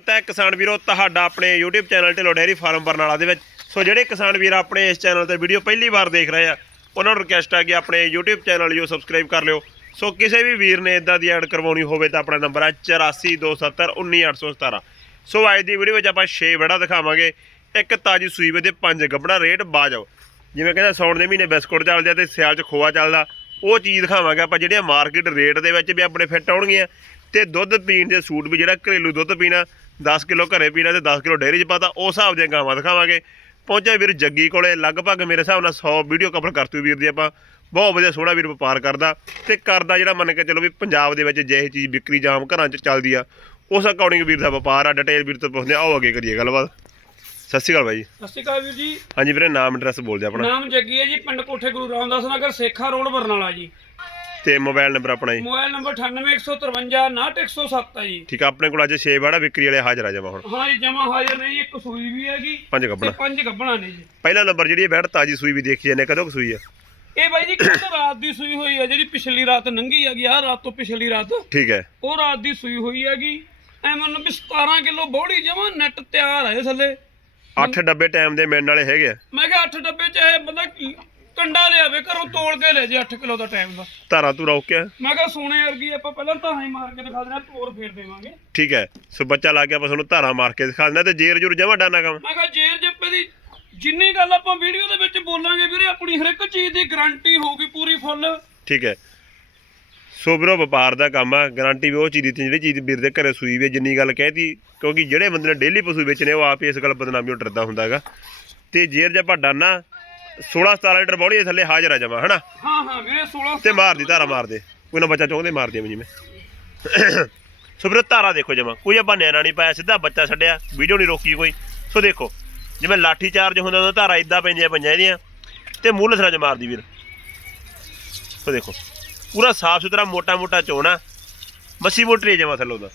ਸਵਾਗਤ ਹੈ ਕਿਸਾਨ ਵੀਰੋ ਤੁਹਾਡਾ ਆਪਣੇ YouTube channel Dhillon dairy farm Barnala ਦੇ ਵਿੱਚ। ਸੋ ਜਿਹੜੇ ਕਿਸਾਨ ਵੀਰ ਆਪਣੇ ਇਸ ਚੈਨਲ ਤੇ ਵੀਡੀਓ ਪਹਿਲੀ ਵਾਰ ਦੇਖ ਰਹੇ ਆ, ਉਹਨਾਂ ਨੂੰ ਰਿਕਵੈਸਟ ਆ ਕਿ ਆਪਣੇ YouTube ਚੈਨਲ ਨੂੰ ਸਬਸਕ੍ਰਾਈਬ ਕਰ ਲਿਓ। ਸੋ ਕਿਸੇ ਵੀ ਵੀਰ ਨੇ ਇਦਾਂ ਦੀ ਐਡ ਕਰਵਾਉਣੀ ਹੋਵੇ ਤਾਂ ਆਪਣਾ ਨੰਬਰ ਹੈ 8427191817 ਸੋ ਅੱਜ ਦੀ ਵੀਡੀਓ ਵਿੱਚ ਆਪਾਂ 6 ਵੜਾ ਦਿਖਾਵਾਂਗੇ। ਇੱਕ ਤਾਜੀ ਸੂਈ ਵੇ ਤੇ ਪੰਜ ਗੱਬੜਾ ਰੇਟ ਬਾਜੋ ਜਿਵੇਂ ਕਹਿੰਦਾ ਸੌਣ ਦੇ ਮਹੀਨੇ ਬਿਸਕੁਟ ਚੱਲਦੇ ਆ ਤੇ ਸਿਆਲ 'ਚ ਖੋਆ ਚੱਲਦਾ। ਉਹ ਚੀਜ਼ ਦਿਖਾਵਾਂਗੇ ਆਪਾਂ ਜਿਹੜੀਆਂ ਮਾਰਕੀਟ ਰੇਟ ਦੇ ਵਿੱਚ ਵੀ ਆਪਣੇ ਫਿੱਟ ਆਉਣਗੀਆਂ। ਤੇ ਦੁੱਧ ਪੀਣ ਦੇ ਸੂਟ ਵੀ ਜਿਹੜਾ ਘਰੇਲੂ ਦੁੱਧ ਪੀਣਾ 10 ਕਿਲੋ ਘਰੇ ਪੀਣਾ ਤੇ 10 ਕਿਲੋ ਡੇਅਰੀ 'ਚ ਪਾਤਾ ਉਸ ਹਿਸਾਬ ਦੀਆਂ ਗਾਵਾਂ ਦਿਖਾਵਾਂਗੇ। ਪਹੁੰਚਿਆ ਵੀਰ ਜੱਗੀ ਕੋਲੇ ਲਗਭਗ ਮੇਰੇ ਹਿਸਾਬ ਨਾਲ 100 ਵੀਡੀਓ ਕਵਰ ਕਰਤੀ ਵੀਰ ਦੀ ਆਪਾਂ। ਬਹੁਤ ਵਧੀਆ ਸੋਹਣਾ ਵੀਰ ਵਪਾਰ ਕਰਦਾ ਤੇ ਕਰਦਾ ਜਿਹੜਾ ਮੰਨ ਕੇ ਚਲੋ ਵੀ ਪੰਜਾਬ ਦੇ ਵਿੱਚ ਜਿਹੇ ਚੀਜ਼ ਵਿਕਰੀ ਜਾਮ ਘਰਾਂ 'ਚ ਚੱਲਦੀ ਆ ਉਸ ਅਕੋਰਡਿੰਗ ਵੀਰ ਦਾ ਵਪਾਰ ਆ ਡਿਟੇਲ ਵੀਰ ਤੋਂ ਪੁੱਛਦੇ ਆਓ ਅੱਗੇ ਕਰੀਏ ਗੱਲਬਾਤ। ਸਤਿ ਸ਼੍ਰੀ ਅਕਾਲ ਬਾਈ। ਜੀ ਸਤਿ ਸ਼੍ਰੀ ਅਕਾਲ ਵੀਰ ਜੀ। ਹਾਂਜੀ ਵੀਰੇ ਨਾਮ ਐਡਰੈਸ ਬੋਲ ਦਿਓ ਆਪਣਾ। ਨਾਮ ਜੱਗੀ ਹੈ ਜੀ ਪਿੰਡ ਕੋਠੇ ਗੁਰੂ ਰਾਮਦਾਸ ਨਗਰ ਸੇਖਾ ਰੋਡ ਬਰਨਾਲਾ ਜੀ। ਤੇ ਮੋਬਾਈਲ ਨੰਬਰ ਆਪਣਾ ਜੀ? ਮੋਬਾਈਲ ਨੰਬਰ 9815599107 ਹੈ ਜੀ। ਠੀਕ ਆ ਆਪਣੇ ਕੋਲ ਅੱਜ 6 ਵਾੜਾ ਵਿਕਰੀ ਵਾਲੇ ਹਾਜ਼ਰ ਆ ਜਾਵਾ ਹੁਣ। ਹਾਂ ਜੀ ਜਮਾ ਹਾਜ਼ਰ ਨਹੀਂ ਇੱਕ ਸੂਈ ਵੀ ਹੈਗੀ ਪੰਜ ਕੱਪੜਾ ਪੰਜ ਗੱਬਣਾ ਨੇ ਜੀ। ਪਹਿਲਾ ਨੰਬਰ ਜਿਹੜੀ ਇਹ ਬੈਠ ਤਾਜੀ ਸੂਈ ਵੀ ਦੇਖੀ ਜਾਂਦੇ ਕਦੋਂ ਸੂਈ ਆ? ਇਹ ਬਾਈ ਜੀ ਕੱਲ ਰਾਤ ਦੀ ਸੂਈ ਹੋਈ ਹੈ ਜਿਹੜੀ ਪਿਛਲੀ ਰਾਤ ਲੰਘੀ ਹੈਗੀ ਆ ਰਾਤ ਤੋਂ ਪਿਛਲੀ ਰਾਤ। ਠੀਕ ਹੈ। ਉਹ ਰਾਤ ਦੀ ਸੂਈ ਹੋਈ ਹੈਗੀ ਐ ਮੰਨ ਵੀ 17 ਕਿਲੋ ਬੋੜੀ ਜਮਾ ਨੈਟ ਤਿਆਰ ਹੈ ਥੱਲੇ। 8 ਡੱਬੇ ਟਾਈਮ ਦੇ ਮਿਲਣ ਵਾਲੇ ਹੈਗੇ ਮੈਂ ਕਿਹਾ 8 ਡੱਬੇ ਚ ਇਹ ਬੰਦਾ ਕੀ- ਕੰਡਾ ਲਿਆਵੇ ਘਰੋਂ ਤੋੜ ਕੇ ਲੈ ਜੇ 8 ਕਿਲੋ ਦਾ ਟਾਈਮ ਦਾ। ਧਾਰਾ ਤੂੰ ਰੋਕ ਕੇ ਮੈਂ ਕਿਹਾ ਸੋਨੇ ਵਰਗੀ ਆਪਾਂ ਪਹਿਲਾਂ ਤਾਂ ਹੀ ਮਾਰ ਕੇ ਦਿਖਾ ਦੇਣਾ ਤੋੜ ਫੇਰ ਦੇਵਾਂਗੇ। ਠੀਕ ਹੈ ਸੋ ਬੱਚਾ ਲਾ ਕੇ ਆਪਾਂ ਤੁਹਾਨੂੰ ਧਾਰਾ ਮਾਰ ਕੇ ਦਿਖਾ ਦਿੰਦੇ ਤੇ ਜੇਰ ਜੁਰ ਜਮਾ ਡਾਨਾ ਕੰਮ। ਮੈਂ ਕਿਹਾ ਜੇਰ ਜੱਪੇ ਦੀ ਜਿੰਨੀ ਗੱਲ ਆਪਾਂ ਵੀਡੀਓ ਦੇ ਵਿੱਚ ਬੋਲਾਂਗੇ ਵੀਰੇ ਆਪਣੀ ਹਰ ਇੱਕ ਚੀਜ਼ ਦੀ ਗਾਰੰਟੀ ਹੋਊਗੀ ਪੂਰੀ ਫੁੱਲ ਠੀਕ ਹੈ। ਸੋ ਵੀਰੋ ਵਪਾਰ ਦਾ ਕੰਮ ਆ ਗਾਰੰਟੀ ਵੀ ਉਹ ਚੀਜ਼ ਦਿੱਤੀ ਜਿਹੜੀ ਚੀਜ਼ ਵੀਰ ਦੇ ਘਰੇ ਸੂਈ ਵੀ ਜਿੰਨੀ ਗੱਲ ਕਹਿਤੀ ਕਿਉਂਕਿ ਜਿਹੜੇ ਬੰਦੇ ਨੇ ਡੇਲੀ ਪਸ਼ੂ ਵੇਚਣੇ ਉਹ ਆਪ ਹੀ ਇਸ ਗੱਲ ਬਦਨਾਮੀ ਡਰਦਾ ਹੁੰਦਾ ਹੈਗਾ। ਤੇ ਜੇਰ ਜੇ ਆਪਾਂ ਡਾਨਾ 16 17 ਲੀਟਰ ਬੌੜੀ ਦੇ ਥੱਲੇ ਹਾਜ਼ਰ ਆ ਜਾਵਾਂ ਹਨਾ? ਹਾਂ ਹਾਂ ਵੀਰੇ 16 ਤੇ ਮਾਰ ਦੀ ਧਾਰਾ ਮਾਰ ਦੇ ਕੋਈ ਨਾ ਬੱਚਾ ਚਾਹੁੰਦੇ ਮਾਰ ਦੇ ਜਿਵੇਂ। ਸੋ ਵੀਰੋ ਧਾਰਾ ਦੇਖੋ ਜਮਾ। ਕੋਈ ਆਪਾਂ ਨੈਣਾ ਨਹੀਂ ਪਾਇਆ ਸਿੱਧਾ ਬੱਚਾ ਛੱਡਿਆ ਵੀਡੀਓ ਨਹੀਂ ਰੋਕੀ ਕੋਈ। ਸੋ ਦੇਖੋ ਜਿਵੇਂ ਲਾਠੀ ਚਾਰਜ ਹੁੰਦਾ ਤਾਂ ਧਾਰਾ ਇਦਾਂ ਪੈਂਦੀਆਂ ਪਈਆਂ ਇਹਦੀਆਂ ਤੇ ਮੂੰਹ ਲਸਰਾ ਚ ਮਾਰਦੀ ਵੀਰ। ਸੋ ਦੇਖੋ ਪੂਰਾ ਸਾਫ਼ ਸੁਥਰਾ ਮੋਟਾ ਮੋਟਾ ਚੋਣਾ। ਮੱਸੀ ਮੋਟਰੀ ਜਮਾ ਥੱਲੋਂ ਦਾ।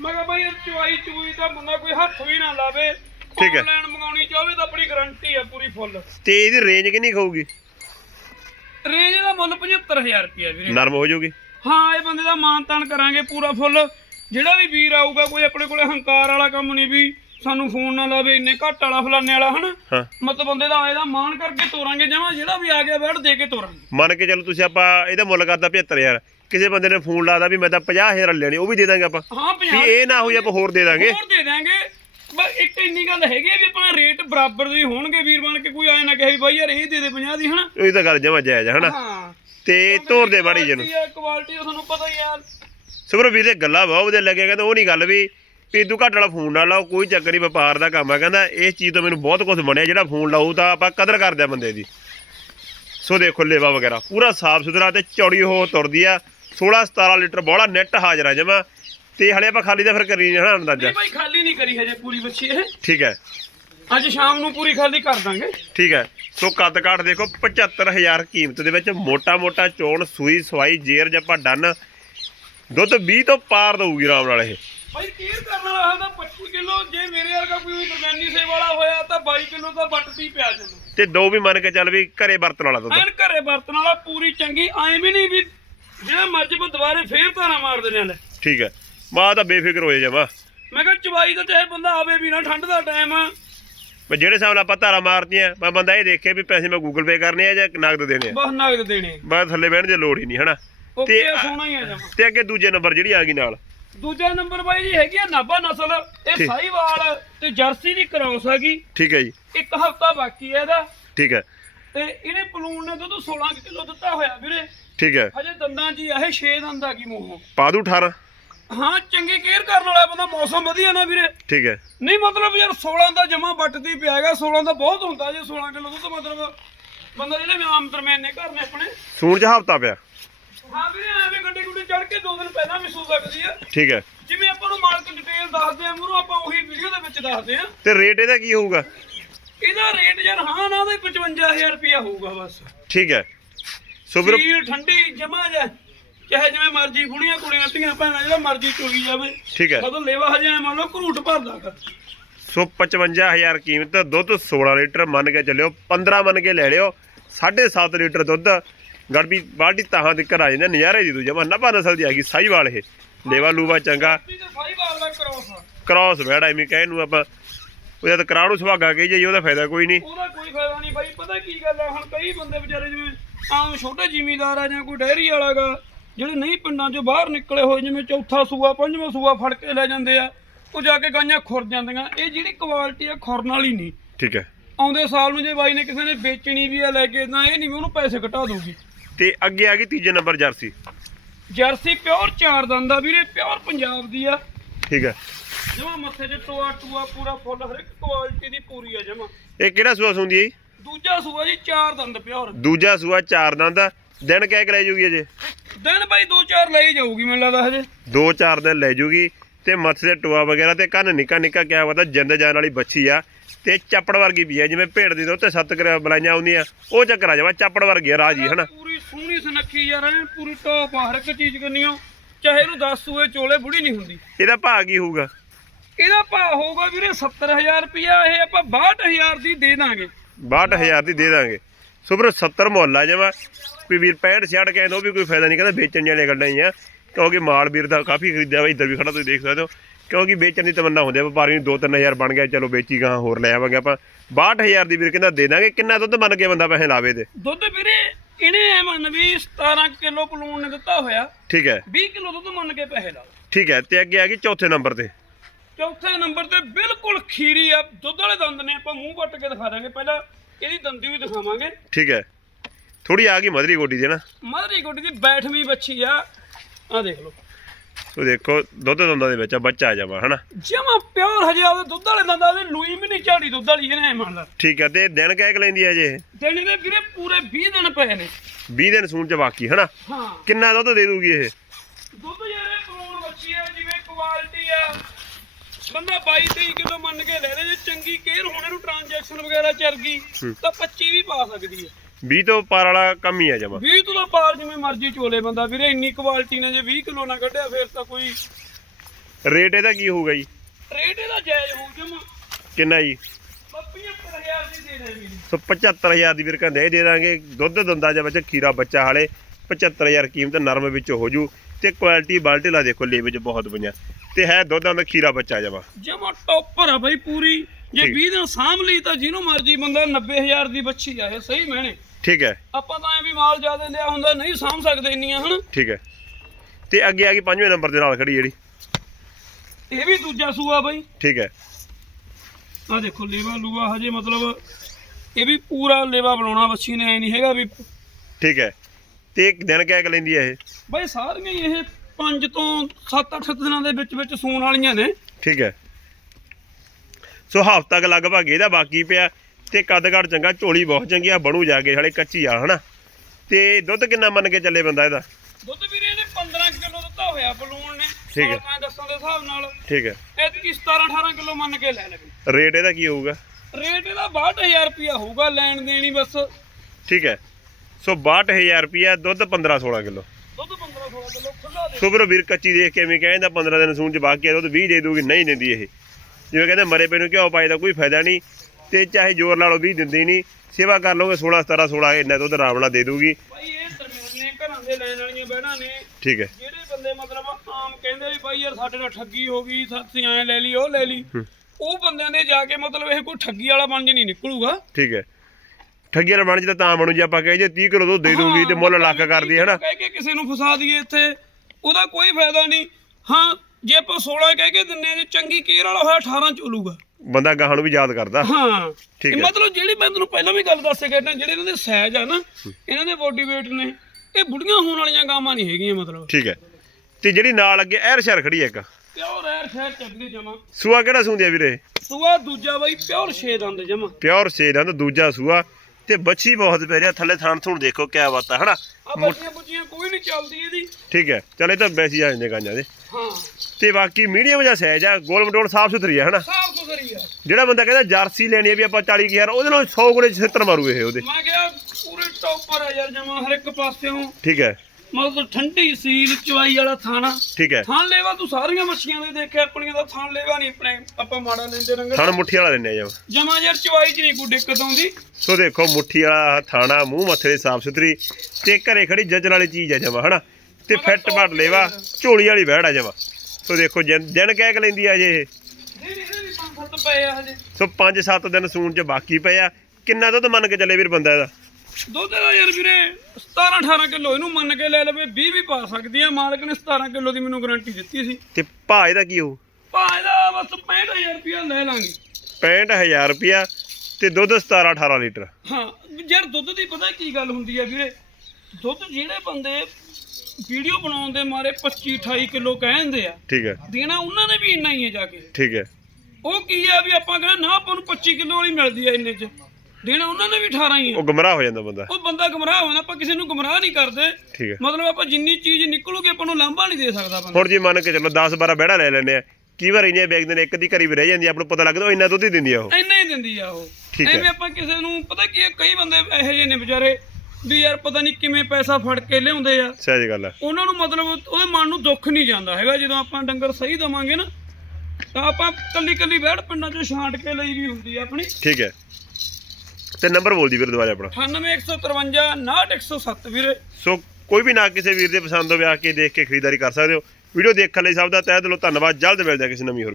ਮੈਂ ਕਿਹਾ ਇਹ ਚੁਆਈ ਚੁਈ ਦਾ ਬੰਦਾ ਕੋਈ ਹੱਥ ਵੀ ਨਾ ਲਾਵੇ। ਠੀਕ ਹੈ। ਆਨਲਾਈਨ ਮੰਗਾਉਣੀ ਚਾਹਵੇ ਤਾਂ ਆਪਣੀ ਗਾਰੰਟੀ ਆ ਪੂਰੀ ਫੁੱਲ ਤੇ ਇਹਦੀ ਰੇਂਜ ਕਿੰਨੀ ਖਾਊਗੀ ਰੇਂਜ ਦਾ ਮੁੱਲ 75000 ਰੁਪਏ ਵੀਰੇ। ਨਰਮ ਹੋ ਜਾਊਗੀ? ਹਾਂ ਇਹ ਬੰਦੇ ਦਾ ਮਾਨ ਤਾਨ ਕਰਾਂਗੇ ਪੂਰਾ ਫੁੱਲ ਜਿਹੜਾ ਵੀ ਵੀਰ ਆਊਗਾ ਕੋਈ ਆਪਣੇ ਕੋਲੇ ਹੰਕਾਰ ਵਾਲਾ ਕੰਮ ਨਹੀਂ ਵੀ ਸਾਨੂੰ ਫੋਨ ਨਾ ਲਾਵੇ ਇੰਨੇ ਘੱਟ ਵਾਲਾ ਫਲਾਨੇ ਵਾਲਾ ਹਨਾ? ਮਤਲਬ ਬੰਦੇ ਦਾ ਇਹਦਾ ਮਾਨ ਕਰਕੇ ਤੋਰਾਂਗੇ ਜਮਾ ਜਿਹੜਾ ਵੀ ਆ ਗਿਆ ਬੈਠ ਦੇ ਕੇ ਤੋਰਾਂਗੇ। ਮੰਨ ਕੇ ਚੱਲੋ ਤੁਸੀਂ ਆਪਾਂ ਇਹਦਾ ਮੁੱਲ ਕਰਦਾ 75000 ਕਿਸੇ ਬੰਦੇ ਨੇ ਫੋਨ ਲਾਦਾ ਵੀ ਮੈਂ ਤਾਂ 50000 ਲੈਣੀ ਉਹ ਵੀ ਦੇ ਦਾਂਗੇ ਆਪਾਂ। ਹਾਂ ਵੀ 50 ਇਹ ਨਾ ਹੋਈ ਆਪਾਂ ਹੋਰ ਦੇ ਦਾਂਗੇ। ਹੋਰ ਦੇ ਦਾਂਗੇ। ਬਸ ਇੱਕ ਇੰਨੀ ਗੱਲ ਹੈਗੀ ਆ ਵੀ ਆਪਣਾ ਰੇਟ ਬਰਾਬਰ ਦੇ ਹੋਣਗੇ ਵੀਰ ਬਣ ਕੇ ਕੋਈ ਐ ਨਾ ਕਹੇ ਵੀ ਬਾਈ ਯਾਰ ਇਹ ਦੇ ਦੇ 50 ਦੀ ਹਨਾ? ਇਹ ਤਾਂ ਗੱਲ ਜਮਾ ਜਾਇਜ਼ ਹੈ ਹਨਾ? ਹਾਂ। ਤੇ ਤੋਰ ਦੇ ਮਾੜੀ ਜਿਹਨੂੰ ਕੁਆਲਿਟੀ ਤੁਹਾਨੂੰ ਪਤਾ ਹੀ ਆ ਸੁਭਰ ਵੀਰ ਦੇ ਗੱਲਾਂ ਬਹੁਤ ਵਧੀਆ ਲੱਗਿਆ ਕਹਿੰਦਾ ਉਹ ਨਹੀਂ ਗੱਲ ਵੀ ਵੀ ਤੂੰ ਘੱਟ ਵਾਲਾ ਫੋਨ ਨਾ ਲਾਓ ਕੋਈ ਚੱਕਰ ਨਹੀਂ ਵਪਾਰ ਦਾ ਕੰਮ ਆ। ਕਹਿੰਦਾ ਇਸ ਚੀਜ਼ ਤੋਂ ਮੈਨੂੰ ਬਹੁਤ ਕੁਝ ਬਣਿਆ ਜਿਹੜਾ ਫੋਨ ਲਾਊ ਤਾਂ ਆਪਾਂ ਕਦਰ ਕਰਦੇ ਆ ਬੰਦੇ ਦੀ। ਸੋ ਦੇਖੋ ਲੇਵਾ ਵਗੈਰਾ ਪੂਰਾ ਸਾਫ਼ ਸੁਥਰਾ ਤੇ ਚੌੜੀ ਉਹ ਤੁਰਦੀ ਆ। 16 17 ਲੀਟਰ ਬੋਲਾ ਨੈਟ ਹਾਜ਼ਰ ਆ ਜਮਾ। ਤੇ ਹਲੇ ਆਪਾਂ ਖਾਲੀ ਦਾ ਫਿਰ ਕਰੀ ਨਹੀਂ ਹਨਾ ਅੰਦਾਜ਼ਾ। ਨਹੀਂ ਭਾਈ ਖਾਲੀ ਨਹੀਂ ਕਰੀ ਹਜੇ ਪੂਰੀ ਬੱਚੀ ਇਹ। ਠੀਕ ਹੈ। ਅੱਜ ਸ਼ਾਮ ਨੂੰ ਪੂਰੀ ਖਾਲੀ ਕਰ ਦਾਂਗੇ। ਠੀਕ ਹੈ। ਸੋ ਕੱਦ ਕਾਠ ਦੇਖੋ 75000 ਕੀਮਤ ਦੇ ਵਿੱਚ ਮੋਟਾ ਮੋਟਾ ਚੋਣ ਸੂਈ ਸਵਾਈ ਜੇਰ ਜੱਪਾ ਡਨ। ਦੁੱਧ 20 ਤੋਂ ਪਾਰ ਦਊਗੀ ਆਰਾਮ ਨਾਲ ਇਹ। ਭਾਈ ਕੇਅਰ ਕਰਨ ਵਾਲਾ ਹੈ ਤਾਂ 25 ਕਿਲੋ ਜੇ ਮੇਰੇ ਵਰਗਾ ਕੋਈ ਦਰਮਿਆਨੀ ਸੇ ਵਾਲਾ ਹੋਇਆ ਤਾਂ 22 ਕਿਲੋ ਦਾ ਬੱਟਦੀ ਪਿਆ ਜਾਂਦਾ ਤੇ ਦੋ ਵੀ ਮੰਨ ਕੇ ਚੱਲ ਵੀ ਘਰੇ ਵਰਤਣ ਵਾਲਾ ਦੁੱਧ। ਐਨ ਘਰੇ ਵਰਤਣ ਵਾਲਾ ਪੂਰੀ ਚੰਗੀ ਐਂ ਵੀ ਨਹੀਂ ਵੀ ਜਿਹੜਾ ਮਰਜ਼ੀ ਕੋ ਦੁਬਾਰੇ ਫੇਰ ਧਾਰਾ ਮਾਰ ਦੇਣੇ ਵਾਲੇ ਠੀਕ ਹੈ। ਮਾਂ ਤਾਂ ਬੇਫਿਕਰ ਹੋਏ ਜਮਾ ਮੈਂ ਕਿਹਾ ਚਵਾਈ ਤਾਂ ਚਾਹੇ ਬੰਦਾ ਆਵੇ ਵੀ ਨਾ ਠੰਡ ਦਾ ਟਾਈਮ ਆ। ਮੈਂ ਜਿਹੜੇ ਹਿਸਾਬ ਨਾਲ ਆਪਾਂ ਧਾਰਾ ਮਾਰਤੀਆਂ ਮੈਂ ਬੰਦਾ ਇਹ ਦੇਖੇ ਵੀ ਪੈਸੇ ਮੈਂ ਗੂਗਲ ਪੇ ਕਰਨੇ ਆ ਜਾਂ ਨਗਦ ਦੇਣੇ ਆ। ਬਸ ਨਗਦ ਦੇਣੇ ਬਸ ਥੱਲੇ ਬਹਿਣ ਦੀ ਲੋੜ ਹੀ ਨਹੀਂ ਹਨਾ? ਓਕੇ ਆ ਸੋਹਣਾ ਹੀ ਆ ਜਮਾ ਤੇ ਅੱਗੇ ਦੂਜੇ ਨੰਬਰ ਜਿਹੜੀ ਆ ਗਈ ਨਾਲ। ਦੂਜਾ ਨੰਬਰ ਬਾਈ ਜੀ ਹੈਗੀ ਆ ਨਾਭਾ ਨਸਲ। ਇਹ ਠੀਕ। ਸਾਹੀਵਾਲ ਤੇ ਜਰਸੀ ਦੀ ਕ੍ਰੋਸ ਹੈਗੀ ਠੀਕ ਹੈ ਜੀ। ਇੱਕ ਹਫਤਾ ਬਾਕੀ ਹੈ ਇਹਦਾ। ਠੀਕ ਹੈ। ਤੇ ਇਹਨੇ ਪਲੂਣ ਨੇ ਦੁੱਧ 16 ਕਿਲੋ ਦਿੱਤਾ ਹੋਇਆ ਵੀਰੇ। ਠੀਕ ਹੈ। ਹਜੇ ਦੰਦਾਂ 'ਚ ਹੀ ਆ ਇਹ 6 ਦੰਦ ਆ ਗਈ ਮੂੰਹੋਂ। ਪਾ ਦੂ 18 ਹਾਂ ਚੰਗੀ ਕੇਅਰ ਕਰਨ ਵਾਲਾ ਬੰਦਾ ਮੌਸਮ ਵਧੀਆ ਨਾ ਵੀਰੇ। ਠੀਕ ਹੈ। ਨਹੀਂ ਮਤਲਬ ਯਾਰ 16 ਦਾ ਜਮਾ ਵੱਟਦੀ ਪਿਆ ਹੈਗਾ 16 ਦਾ ਬਹੁਤ ਹੁੰਦਾ ਜੇ 16 ਕਿਲੋ ਦੁੱਧ ਮਤਲਬ ਬੰਦਾ ਜਿਹੜੇ ਆਮ ਦਰਮਿਆਨੇ ਘਰ ਨੇ ਆਪਣੇ। ਸੂਣ ਚ ਹਫਤਾ ਪਿਆ। ਹਾਂ ਵੀਰੇ ਐਵੇਂ ਗੱਡੀ ਗੁੱਡੀ ਚੜ ਕੇ ਦੋ ਦਿਨ ਪਹਿਲਾਂ ਵੀ ਸੂ ਸਕਦੀ ਆ। ਠੀਕ ਹੈ। ਜਿਵੇਂ ਆਪਾਂ ਨੂੰ ਮਾਲਕ ਡਿਟੇਲ ਦੱਸਦੇ ਆ ਮੂਰੋਂ ਆਪਾਂ ਉਹੀ ਵੀਡੀਓ ਦੇ ਵਿੱਚ ਦੱਸਦੇ ਆ। ਤੇ ਰੇਟ ਇਹਦਾ ਕੀ ਹੋਊਗਾ? ਇਹਦਾ ਰੇਟ ਯਾਰ ਹਾਂ ਨਾ ਉਹਦਾ 55000 ਰੁਪਇਆ ਹੋਊਗਾ ਬਸ। ਠੀਕ ਹੈ। ਸੋ ਵੀਰੋ ਠੰਡੀ ਜਮਾ ਜਾ ਚਾਹੇ ਜਿਵੇਂ ਮਰਜ਼ੀ ਬੁੜੀਆਂ ਕੁੜੀਆਂ ਧੀਆਂ ਭੈਣਾਂ ਜਿਹੜਾ ਮਰਜ਼ੀ ਚੋਗੀ ਜਾਵੇ ਠੀਕ ਹੈ। ਮਤਲਬ ਲੇਵਾ ਹਜੇ ਐਂ ਮੰਨ ਲਓ ਘਰੂਟ ਭਰਦਾ ਕਰ। ਸੋ 55000 ਕੀਮਤ ਦੁੱਧ 16 ਲੀਟਰ ਮੰਨ ਕੇ ਚੱਲਿਓ 15 ਮੰਨ ਕੇ ਲੈ ਲਿਓ 7.5 ਲੀਟਰ ਦੁੱਧ। ਗੜਬੀ ਬਾਲਟੀ ਤਾਹਾਂ ਦਿੱਕਰ ਆ ਜਾਂਦਾ ਨਜ਼ਾਰੇ ਦੀ ਦੂ ਜਮਾ ਨਭਾ ਨਸਲ ਦੀ ਆ ਗਈ ਸਾਈਵਾਲ ਇਹ। ਲੇਵਾ ਲੂਵਾ ਚੰਗਾ। ਸਾਈਵਾਲ ਦਾ ਕ੍ਰੋਸ ਆ। ਕ੍ਰਾਸ ਵੈੜ ਐਵੇਂ ਕਹਿ ਨੂੰ ਆਪਾਂ ਉਹਦਾ ਤਾਂ ਕਰਾੜੂ ਸੁਹਾਗਾ ਕਹੀ ਜਾਈਏ ਉਹਦਾ ਫਾਇਦਾ ਕੋਈ ਨਹੀਂ। ਉਹਦਾ ਕੋਈ ਫਾਇਦਾ ਨਹੀਂ ਬਾਈ ਪਤਾ ਕੀ ਗੱਲ ਆ ਹੁਣ ਕਈ ਬੰਦੇ ਵਿਚਾਰੇ ਜਿਵੇਂ ਆਮ ਛੋਟੇ ਜ਼ਿਮੀਂਦਾਰ ਆ ਜਾਂ ਕੋਈ ਡੈਰੀ ਵਾਲਾਗਾ ਜਿਹੜੇ ਨਹੀਂ ਪਿੰਡਾਂ 'ਚੋਂ ਬਾਹਰ ਨਿਕਲੇ ਹੋਏ ਜਿਵੇਂ ਚੌਥਾ ਸੂਆ ਪੰਜਵਾਂ ਸੂਆ ਫੜ ਕੇ ਲੈ ਜਾਂਦੇ ਆ ਉਹ ਜਾ ਕੇ ਗਾਈਆਂ ਖੁਰ ਜਾਂਦੀਆਂ। ਇਹ ਜਿਹੜੀ ਕੁਆਲਿਟੀ ਆ ਖੁਰਨ ਵਾਲੀ ਨਹੀਂ। ਠੀਕ ਹੈ। ਆਉਂਦੇ ਸਾਲ ਨੂੰ ਜੇ ਬਾਈ ਨੇ ਕਿਸੇ ਨੇ ਵੇਚਣੀ ਵੀ ਆ ਲੈ ਕੇ ਤਾਂ ਇਹ ਨਹੀਂ ਵੀ ਉਹਨੂੰ ਪੈਸੇ ਘਟਾ ਦਊਗੀ। ਤੇ ਅੱਗੇ ਆ ਗਈ ਤੀਜੇ ਨੰਬਰ ਜਰਸੀ। ਜਰਸੀ ਪਿਓਰ ਚਾਰ ਦੰਦ ਆ ਵੀਰੇ ਪਿਓਰ ਪੰਜਾਬ ਦੀ ਆ। ਠੀਕ ਹੈ। ਜਮਾ ਮੱਥੇ 'ਚ ਟੋਆ ਟੂਆ ਪੂਰਾ ਫੁੱਲ ਹਰ ਇੱਕ ਕੁਆਲਿਟੀ ਦੀ ਪੂਰੀ ਆ ਜਮਾ। ਇਹ ਕਿਹੜਾ ਸੂਆ ਸੁੰਦੀ ਹੈ ਜੀ? ਦੂਜਾ ਸੂਆ ਜੀ ਚਾਰ ਦੰਦ ਪਿਓਰ। ਦੂਜਾ ਸੂਆ ਚਾਰ ਦੰਦ ਆ। ਦਿਨ ਕਹਿ ਕੇ ਲੈ ਜੂਗੀ ਅਜੇ ਦਿਨ ਬਾਈ ਦੋ ਚਾਰ ਲਈ ਜਾਊਗੀ ਮੈਨੂੰ ਲੱਗਦਾ ਹਜੇ। ਦੋ ਚਾਰ ਦਿਨ ਲੈ ਜੂਗੀ ਤੇ ਮੱਥੇ ਦੇ ਟੋਆ ਵਗੈਰਾ ਤੇ ਕੰਨ ਨਿੱਕਾ ਨਿੱਕਾ ਕਿਆ ਪਤਾ ਜਿੰਦ ਜਾਨ ਵਾਲੀ ਬੱਚੀ ਆ ਤੇ ਚੱਪੜ ਵਰਗੀ ਵੀ ਆ ਜਿਵੇਂ ਭੇਡ ਦੀ ਤੇ ਸੱਤ ਕਰ ਬਲਾਈਆਂ ਆਉਂਦੀਆਂ ਉਹ ਚੱਕਰ ਆ ਜਾਵਾ ਚੱਪੜ ਵਰਗੀ ਆ ਰਾਜੀ ਹਨਾ? ਪੂਰੀ ਸੋਹਣੀ ਸੁਨੱਖੀ ਯਾਰ ਐਨ ਪੂਰੀ ਟੌਪ ਆ ਹਰ ਇੱਕ ਚੀਜ਼ ਕਰਨੀਓ ਚਾਹੇ ਇਹਨੂੰ 10 ਸੂਏ ਚੋਲੇ ਬੁੜੀ ਨਹੀਂ ਹੁੰਦੀ। ਇਹਦਾ ਭਾਅ ਕੀ ਹੋਊਗਾ? ਇਹਦਾ ਭਾਅ ਹੋਊਗਾ ਵੀਰੇ 70000 ਰੁਪਇਆ ਇਹ ਆਪਾਂ 62000 ਦੀ ਦੇ ਦਾਂਗੇ। 62000 ਦੀ ਦੇ ਦਾਂਗੇ। ਸੋ ਵੀਰੋ 70 ਮੁੱਲ ਆ ਜਾਵਾ ਕੋਈ ਵੀਰ 65 66 ਕਹਿੰਦਾ ਉਹ ਵੀ ਕੋਈ ਫਾਇਦਾ ਨਹੀਂ ਕਹਿੰਦਾ ਵੇਚਣ ਵਾਲੇ ਗੱਲਾਂ ਹੀ ਆ। ਕਿਉਂਕਿ ਮਾਲ ਵੀਰ ਦਾ ਕਾਫੀ ਖਰੀਦਿਆ ਵਾ ਇੱਧਰ ਵੀ ਖੜਾ ਤੁਸੀਂ ਦੇਖ ਸਕਦੇ ਹੋ। ਕਿਉਂਕਿ ਵੇਚਣ ਦੀ ਤਮੰਨਾ ਹੁੰਦੀ ਆ ਵਪਾਰੀ ਨੂੰ 2-3000 ਬਣ ਗਿਆ ਚਲੋ ਵੇਚੀ ਗਾਂ ਹੋਰ ਲੈ ਆਵਾਂਗੇ ਆਪਾਂ। 62000 ਦੀ ਵੀਰ ਕਹਿੰਦਾ ਦੇ ਦਾਂਗੇ ਕਿੰਨਾ ਦੁੱਧ ਮੰਨ ਕੇ ਬੰਦਾ ਪੈਸੇ ਲਾਵੇ ਤੇ? ਦੁੱਧ ਵੀਰੇ ਇਹਨੇ ਐ ਮੰਨ ਵੀ 17 ਕਿਲੋ ਪਲੂਣ ਨੇ ਦਿੱਤਾ ਹੋਇਆ। ਠੀਕ ਹੈ। 20 ਕਿਲੋ ਦੁੱਧ ਮੰਨ ਕੇ ਪੈਸੇ ਲਾ ਲਓ। ਠੀਕ ਹੈ ਤੇ ਅੱਗੇ ਆ ਗਈ ਚੌਥੇ ਨੰਬਰ ਤੇ। ਚੌਥੇ ਨੰਬਰ ਤੇ ਬਿਲਕੁਲ ਖੀਰੀ ਆ ਦੁੱਧ ਵਾਲੇ ਦੰਦ ਨੇ ਆਪਾਂ ਮੂੰਹ ਵੱਟ ਕੇ ਦਿਖਾ ਦਾਂਗੇ। ਪਹਿਲਾਂ ਇਹਦੀ ਦੰਦੀ ਵੀ ਦਿਖਾਵਾਂਗੇ। ਠੀਕ ਹੈ। ਥੋੜੀ ਆ ਗਈ ਮਧਰੀ ਗੋਡੀ ਦੀ ਨਾ। ਮਧਰੀ ਗੋਡੀ ਦੀ ਬੈਠਵੀਂ ਬੱਚੀ ਆ। ਆ ਦੇਖ ਲਓ। ਸੋ ਦੇਖੋ ਦੁੱਧ ਦੰਦਾਂ ਦੇ ਵਿੱਚ ਆ ਬੱਚਾ ਆ ਜਾਵਾ ਹਨਾ? ਜਮਾ ਪਿਓਰ ਹਜੇ ਉਹਦੇ ਦੁੱਧ ਵਾਲੇ ਦੰਦਾਂ ਦੇ ਲੂਈ ਵੀ ਨਹੀਂ ਝਾੜੀ ਦੁੱਧ ਵਾਲੀ ਇਹਨੇ ਮੰਨ ਲਾ। ਠੀਕ ਹੈ ਤੇ ਦਿਨ ਕਹਿ ਕੇ ਲੈਂਦੀ ਆ ਜੇ ਦਿਨ ਇਹਦੇ ਵੀਰੇ ਪੂਰੇ 20 ਦਿਨ ਪਏ ਨੇ। 20 ਦਿਨ ਸੂਣ ਚ ਬਾਕੀ ਹਨਾ? ਹਾਂ। ਕਿੰਨਾ ਦੁੱਧ ਦੇ ਦੂਗੀ ਇਹ? ਦੁੱਧ ਜਿਹੜੇ ਪਲੂਣ ਬੱਚੀ ਆ ਜਿਵੇਂ ਕੁਆਲਿਟੀ ਆ ਬੰਦਾ 22 23 ਕਿਲੋ ਮੰਨ ਕੇ ਲੈ ਲੈ ਜੇ ਚੰਗੀ ਕੇਅਰ ਹੋਣੇ ਨੂੰ ਟ੍ਰਾਂਜੈਕਸ਼ਨ ਵਗੈਰਾ ਚੱਲ ਗਈ। ਤਾਂ 25 ਵੀ ਪਾ ਸਕਦੀ ਹੈ। 20 ਤੋਂ ਪਾਰ ਵਾਲਾ ਕੰਮ ਹੀ ਆ ਜਮਾ। 20 ਤੋਂ ਤਾਂ ਪਾਰ ਜਿਵੇਂ ਮਰਜ਼ੀ ਚੋਲੇ ਬੰਦਾ ਵੀਰੇ ਇੰਨੀ ਕੁਆਲਿਟੀ ਨੇ ਜੇ 20 ਕਿਲੋ ਨਾ ਕੱਢਿਆ ਫਿਰ ਤਾਂ ਕੋਈ ਰੇਟ ਇਹਦਾ ਕੀ ਹੋਊਗਾ ਜੀ? ਰੇਟ ਇਹਦਾ ਜਾਇਜ਼ ਹੋਊ ਜਮਾ। ਕਿੰਨਾ ਜੀ? 75000 ਦੀ ਦੇ ਦੇ ਵੀਰੇ ਸੋ 75000 ਦੀ ਵੀਰ ਕਹਿੰਦੇ ਦੇ ਦਾਂਗੇ। ਦੁੱਧ ਦੰਦਾ ਜਾਂ ਵਿੱਚ ਖੀਰਾ ਬੱਚਾ ਹਾਲੇ 75000 ਕੀਮਤ ਨਰਮ ਵਿੱਚ ਹੋ ਜੂ। ਤੇ ਕੁਆਲਿਟੀ ਬਾਲਟੀ ਲਾ ਦੇਖੋ ਲੈ ਵਿੱਚ ਬਹੁਤ ਪਈਆਂ ਤੇ ਹੈ ਦੁੱਧਾਂ ਦਾ ਖੀਰਾ ਬੱਚਾ ਜਮਾ। ਜਮਾ ਟੌਪਰ ਆ ਬਈ ਪੂਰੀ। ਜੇ ਠੀਕ। 20 ਦਿਨ ਸਾਂਭ ਲਈ ਤਾਂ ਜਿਹਨੂੰ ਮਰਜ਼ੀ ਬੰਦਾ 90000 ਦੀ ਬੱਚੀ ਆ ਇਹ ਸਹੀ ਮੈਨੇ ਠੀਕ ਹੈ। ਆਪਾਂ ਤਾਂ ਐ ਵੀ ਮਾਲ ਜ਼ਿਆਦਾ ਲਿਆ ਹੁੰਦਾ ਨਹੀਂ ਸਾਂਭ ਸਕਦੇ ਇੰਨੀਆਂ ਹਨ? ਠੀਕ ਹੈ। ਤੇ ਅੱਗੇ ਆ ਗਈ ਪੰਜਵੇਂ ਨੰਬਰ ਦੇ ਨਾਲ ਖੜੀ ਜਿਹੜੀ। ਇਹ ਵੀ ਦੂਜਾ ਸੂਆ ਬਈ। ਠੀਕ ਹੈ। ਆ ਦੇਖੋ ਲੇਵਾ ਲੂਆ ਹਜੇ ਮਤਲਬ ਇਹ ਵੀ ਪੂਰਾ ਲੇਵਾ ਬਣਾਉਣਾ ਬੱਚੀ ਨੇ ਐ ਨਹੀਂ ਹੈਗਾ ਵੀ ਠੀਕ ਹੈ। ਤੇ ਇੱਕ ਦਿਨ ਕਹਿ ਕੇ ਲੈਂਦੀ ਆ ਇਹ। ਬਈ ਸਾਰੀਆਂ ਹੀ ਇਹ 5 ਤੋਂ 7-8 ਦਿਨਾਂ ਦੇ ਵਿੱਚ ਵਿੱਚ ਸੂਣ ਵਾਲੀਆਂ ਨੇ। ਠੀਕ ਹੈ। ਸੋ ਹਫ਼ਤਾ ਕੁ ਲਗਭਗ ਇਹਦਾ ਬਾਕੀ ਪਿਆ ਤੇ ਕੱਦ ਘੜ ਚੰਗਾ ਝੋਲੀ ਬਹੁਤ ਚੰਗੀ ਆ ਬਣੂ ਜਾ ਕੇ ਹਲੇ ਕੱਚੀ ਆ ਹਨਾ? ਤੇ ਦੁੱਧ ਕਿੰਨਾ ਮੰਨ ਕੇ ਚੱਲੇ ਬੰਦਾ ਇਹਦਾ? ਦੁੱਧ ਵੀਰੇ ਇਹਨੇ 15 ਕਿਲੋ ਦਿੱਤਾ ਹੋਇਆ ਬਲੂਨ ਨੇ। ਠੀਕ ਹੈ। ਮੈਂ ਦੱਸਣ ਦੇ ਹਿਸਾਬ ਨਾਲ। ਠੀਕ ਹੈ। ਐਤਕੀ 17-18 ਕਿਲੋ ਮੰਨ ਕੇ ਲੈ ਲਵੇ। ਰੇਟ ਇਹਦਾ ਕੀ ਹੋਊਗਾ? ਰੇਟ ਇਹਦਾ 62000 ਰੁਪਿਆ ਹੋਊਗਾ ਲੈਣ ਦੇਣੀ ਬਸ। ਠੀਕ ਹੈ। ਸੋ 62000 ਰੁਪਿਆ ਦੁੱਧ 15 16 ਕਿਲੋ। ਦੁੱਧ 15 16 ਕਿਲੋ ਖੁੱਲਾ ਦੇ। ਸੁਬਰ ਵੀਰ ਕੱਚੀ ਦੇਖ ਕੇ ਐਵੇਂ ਕਹਿੰਦਾ 15 ਦਿਨ ਸੂਣ ਚ ਬਾਕੀ ਆ ਦੁੱਧ 20 ਦੇ ਦੂਗੀ ਨਹੀਂ ਦਿੰਦੀ ਇਹ। ਜਿਵੇਂ ਕਹਿੰਦੇ ਮਰੇ ਪਏ ਨੂੰ ਘਿਓ ਪਾਏ ਦਾ ਕੋਈ ਫਾਇਦਾ ਨਹੀਂ ਤੇ ਚਾਹੇ ਜ਼ੋਰ ਲਾ ਲਓ 20 ਦਿੰਦੀ ਨਹੀਂ ਸੇਵਾ ਕਰ ਲਓਗੇ 16 17 16 ਇੰਨਾ ਦੁੱਧ ਆਰਾਮ ਨਾਲ ਦੇ ਦੂਗੀ। ਭਾਈ ਇਹ ਦਰਮਿਆਨੇ ਘਰਾਂ ਦੇ ਲੈਣ ਵਾਲੀਆਂ ਬਹਿਣਾ ਨੇ। ਠੀਕ ਹੈ। ਜਿਹੜੇ ਬੰਦੇ ਮਤਲਬ ਆਮ ਕਹਿੰਦੇ ਵੀ ਭਾਈ ਯਾਰ ਸਾਡੇ ਨਾਲ ਠੱਗੀ ਹੋ ਗਈ ਸਾਥੀ ਐ ਲੈ ਲਈ ਉਹ ਲੈ ਲਈ। ਹੂੰ। ਉਹ ਬੰਦਿਆਂ ਦੇ ਜਾ ਕੇ ਮਤਲਬ ਇਹ ਕੋਈ ਠੱਗੀ ਵਾਲਾ ਬਣ ਜੇ ਨਹੀਂ ਨਿਕਲੂਗਾ। ਠੀਕ ਹੈ। ਠੱਗੀ ਵਾਲਾ ਬਣ ਚ ਤਾਂ ਬਣੂ ਜੇ ਆਪਾਂ ਕਹੇ ਜੇ 30 ਕਿਲੋ ਦੁੱਧ ਦੇ ਦੂਗੀ ਤੇ ਮੁੱਲ ਲੱਖ ਕਰਦੀ ਹੈ ਨਾ? ਕਹਿ ਕੇ ਕਿਸੇ ਨੂੰ ਫਸਾ ਦਈਏ ਇੱਥੇ ਉਹਦਾ ਕੋਈ ਫਾਇਦਾ ਨਹੀਂ। ਹਾਂ ਜੇ ਆਪਾਂ 16 ਕਹਿ ਕੇ ਦਿੰਨੇ ਆ ਜੇ ਚੰਗੀ ਕੇਅਰ ਵਾਲਾ ਹੋਇਆ 18 ਚੋਲੂਗਾ ਬੰਦਾ ਗਾਹਾਂ ਨੂੰ ਵੀ ਯਾਦ ਕਰਦਾ। ਹਾਂ। ਠੀਕ ਹੈ। ਮਤਲਬ ਜਿਹੜੀ ਮੈਂ ਤੁਹਾਨੂੰ ਪਹਿਲਾਂ ਵੀ ਗੱਲ ਦੱਸ ਕੇ ਹਟਿਆ ਜਿਹੜੇ ਇਹਨਾਂ ਦੇ ਸਾਈਜ਼ ਆ ਨਾ ਇਹਨਾਂ ਦੇ ਬੋਡੀ weight ਨੇ ਇਹ ਬੁੜੀਆਂ ਹੋਣ ਵਾਲੀਆਂ ਗਾਵਾਂ ਨਹੀਂ ਹੈਗੀਆਂ ਮਤਲਬ। ਠੀਕ ਹੈ। ਤੇ ਜਿਹੜੀ ਨਾਲ ਅੱਗੇ ਐਰ ਸ਼ਰ ਖੜੀ ਹੈ ਇੱਕ। ਪਿਓਰ ਐਰ ਖੈਰ ਚੱਲਦੀ ਜਮਾ। ਸੂਆ ਕਿਹੜਾ ਸੂੰਦੀ ਆ ਵੀਰੇ? ਸੂਆ ਦੂਜਾ ਬਾਈ ਪਿਓਰ ਛੇ ਦੰਦ ਜਮਾ। ਪਿਓਰ ਆ ਤੇ ਦੂਜਾ ਸੂਆ। ਤੇ ਬੱਚੀ ਬਹੁਤ ਪੈ ਰਿਹਾ ਥੱਲੇ ਥਾਣ ਥੂਣ ਦੇਖੋ ਕਿਆ ਬਾਤ ਆ ਹਨਾ? ਆ ਬੱਚੀਆਂ ਬੁੱਚੀਆਂ ਕੋਈ ਨਹੀਂ ਚੱਲਦੀ ਇਹਦੀ। ਠੀਕ ਹੈ। ਚਲ ਤਾਂ ਵੈਸੀ ਆ ਜਾਂਦੇ ਗਾਂਜਾਂ ਦੇ। ਹਾਂ। ਤੇ ਬਾਕੀ ਮੀਡੀਅਮ ਜਿਹਾ ਸਾਈਜ਼ ਆ ਗੋਲ ਮਟੋਲ ਸਾਫ਼ ਸੁਥਰੀ ਆ ਹਨਾ? ਸਾਫ਼ ਸੁਥਰੀ ਆ। ਜਿਹੜਾ ਬੰਦਾ ਕਹਿੰਦਾ ਜਰਸੀ ਲੈਣੀ ਆ ਵੀ ਆਪਾਂ 40000 ਉਹਦੇ ਨਾਲ 100 ਗੁਣੇ 76 ਮਾਰੂ ਇਹ ਉਹਦੇ। ਮੈਂ ਕਿਹਾ ਪੂਰੇ ਟੌਪਰ ਆ ਯਾਰ ਜਮਾ ਹਰ ਇੱਕ ਪਾਸਿਓਂ। ਠੀਕ ਹੈ। ਮਤਲਬ ਠੰਡੀ ਸੀਲ ਚਵਾਈ ਵਾਲਾ ਥਾਣਾ। ਠੀਕ ਹੈ। ਥਾਣ ਲੈਵਾ ਤੂੰ ਸਾਰੀਆਂ ਮੱਛੀਆਂ ਦੇ ਦੇਖਿਆ ਆਪਣੀਆਂ ਦਾ ਥਾਣ ਲੈਵਾ ਨਹੀਂ ਆਪਣੇ ਆਪਾਂ ਮਾੜਾ ਲੈਂਦੇ ਰੰਗ ਥਣ ਮੁੱਠੀ ਵਾਲਾ ਲੈਣੇ ਆ ਜਮਾ। ਯਾਰ ਚਵਾਈ 'ਚ ਨਹੀਂ ਕੋਈ ਦਿੱਕਤ ਆਉਂਦੀ। ਸੋ ਦੇਖੋ ਮੁੱਠੀ ਵਾਲਾ ਥਾਣਾ ਮੂੰਹ ਮੱਥੇ ਦੀ ਸਾਫ਼ ਸੁਥਰੀ ਤੇ ਘਰੇ ਖੜੀ ਜੱਜਣ ਵਾਲੀ ਚੀਜ਼ ਆ ਜਮਾ ਹਨਾ? ਤੇ ਫਿੱਟ ਫੱਟ ਲੇਵਾ ਝੋਲੀ ਵਾਲੀ ਬਹਿੜ ਆ ਜਮਾ। ਸੋ ਦੇਖੋ ਦਿਨ ਦਿਨ ਕਹਿ ਕੇ ਲੈਂਦੀ ਆ ਜੇ ਇਹ। ਸੋ 5-7 ਦਿਨ ਸੂਣ ਚ ਬਾਕੀ ਪਏ ਆ। ਕਿੰਨਾ ਦੁੱਧ ਮੰਨ ਕੇ ਚੱਲੇ ਵੀਰ ਬੰਦਾ ਇਹਦਾ? ਦੁੱਧ ਦਾ ਯਾਰ ਵੀਰੇ 17 18 ਕਿਲੋ ਇਹਨੂੰ ਮੰਨ ਕੇ ਲੈ ਲਵੇ 20 ਵੀ ਪਾ ਸਕਦੀ ਆ। ਮਾਲਕ ਨੇ 17 ਕਿਲੋ ਦੀ ਮੈਨੂੰ ਗਾਰੰਟੀ ਦਿੱਤੀ ਸੀ। ਤੇ ਭਾਅ ਇਹਦਾ ਕੀ ਹੋਊ? ਭਾ ਇਹਦਾ ਬਸ 65000 ਰੁਪਇਆ ਲੈ ਲਾਂਗੇ। 65000 ਰੁਪਿਆ ਤੇ ਦੁੱਧ 17-18 ਲੀਟਰ। ਹਾਂ ਯਾਰ ਦੁੱਧ ਦੀ ਪਤਾ ਕੀ ਗੱਲ ਹੁੰਦੀ ਆ ਵੀਰੇ? ਦੁੱਧ ਜਿਹੜੇ ਬੰਦੇ ਵੀਡੀਓ ਬਣਾਉਣ ਦੇ ਮਾਰੇ 25 28 ਕਿਲੋ ਕਹਿੰਦੇ ਆ। ਠੀਕ ਹੈ। ਦੇਣਾ ਉਹਨਾਂ ਨੇ ਵੀ ਇੰਨਾ ਹੀ ਹੈ ਜਾ ਕੇ। ਠੀਕ ਹੈ। ਉਹ ਕੀ ਆ ਵੀ ਆਪਾਂ ਕਹਿੰਦੇ ਨਾ ਆਪਾਂ ਨੂੰ 25 ਕਿਲੋ ਵਾਲੀ ਮਿਲਦੀ ਆ ਇੰਨੇ ਚ। ਦੇਣਾ ਉਹਨਾਂ ਨੇ ਵੀ 18 ਹੀ ਆ। ਉਹ ਗਮਰਾਹ ਹੋ ਜਾਂਦਾ ਬੰਦਾ। ਉਹ ਬੰਦਾ ਗਮਰਾਹ ਹੋਣਾ ਆਪਾਂ ਕਿਸੇ ਨੂੰ ਗਮਰਾਹ ਨਹੀਂ ਕਰਦੇ। ਠੀਕ ਹੈ। ਮਤਲਬ ਆਪਾਂ ਜਿੰਨੀ ਚੀਜ਼ ਨਿਕਲੂਗੀ ਆਪਾਂ ਨੂੰ ਲਾਂਭਾ ਨਹੀਂ ਦੇ ਸਕਦਾ ਬੰਦਾ। ਹੁਣ ਜੀ ਮੰਨ ਕੇ ਚੱਲੋ 10-12 ਬਹਿੜਾ ਲੈ ਲੈਂਦੇ ਆ। ਕਈ ਵਾਰ ਇੰਨੀਆਂ ਵੇਚਦੇ ਨੇ ਇੱਕ ਦੀ ਘਰੀ ਵੀ ਰਹਿ ਜਾਂਦੀ ਆਪ ਨੂੰ ਪਤਾ ਲੱਗਦਾ ਉਹ ਇੰਨਾ ਦੁੱਧ ਹੀ ਦਿੰਦੀ ਆ ਉਹ। ਇੰਨਾ ਹੀ ਦਿੰਦੀ ਆ ਉਹ। ਐਵੇਂ ਆਪਾਂ ਕਿਸੇ ਨੂੰ ਪਤਾ ਕੀ ਹੈ ਕਈ ਬੰਦੇ ਇਹੋ ਜਿਹੇ ਨੇ ਵਿਚਾਰੇ ਵੀ ਯਾਰ ਪਤਾ ਨਹੀਂ ਕਿਵੇਂ ਪੈਸਾ ਫੜ ਕੇ ਲਿਆਉਂਦੇ ਆ। ਸਹੀ ਗੱਲ ਹੈ ਉਹਨਾਂ ਨੂੰ ਮਤਲਬ ਉਹਦੇ ਮਨ ਨੂੰ ਦੁੱਖ ਨਹੀਂ ਜਾਂਦਾ ਹੈਗਾ ਜਦੋਂ ਆਪਾਂ ਡੰਗਰ ਸਹੀ ਦਵਾਂਗੇ ਨਾ ਤਾਂ ਆਪਾਂ ਕੱਲੀ ਕੱਲੀ ਬੈੜ ਪਿੰਡਾਂ ਚੋਂ ਛਾਂਟ ਕੇ ਲਈ ਵੀ ਹੁੰਦੀ ਆ ਆਪਣੀ। ਠੀਕ ਹੈ। ਤੇ ਨੰਬਰ ਬੋਲ ਦੀ ਵੀਰ ਦੁਬਾਰਾ ਆਪਣਾ। 98153 6107 ਵੀਰੇ। ਸੋ ਕੋਈ ਵੀ ਨਾ ਕਿਸੇ ਵੀਰ ਦੇ ਪਸੰਦ ਹੋਵੇ ਆ ਕੇ ਦੇਖ ਕੇ ਖਰੀਦਦਾਰੀ ਕਰ ਸਕਦੇ ਹੋ। ਵੀਡੀਓ ਦੇਖਣ ਲਈ ਸਭ ਦਾ ਤਹਿ ਦਿਲੋਂ ਧੰਨਵਾਦ। ਜਲਦ ਮਿਲਦੇ ਹਾਂ ਕਿਸੇ ਨਵੀਂ ਹੋਰ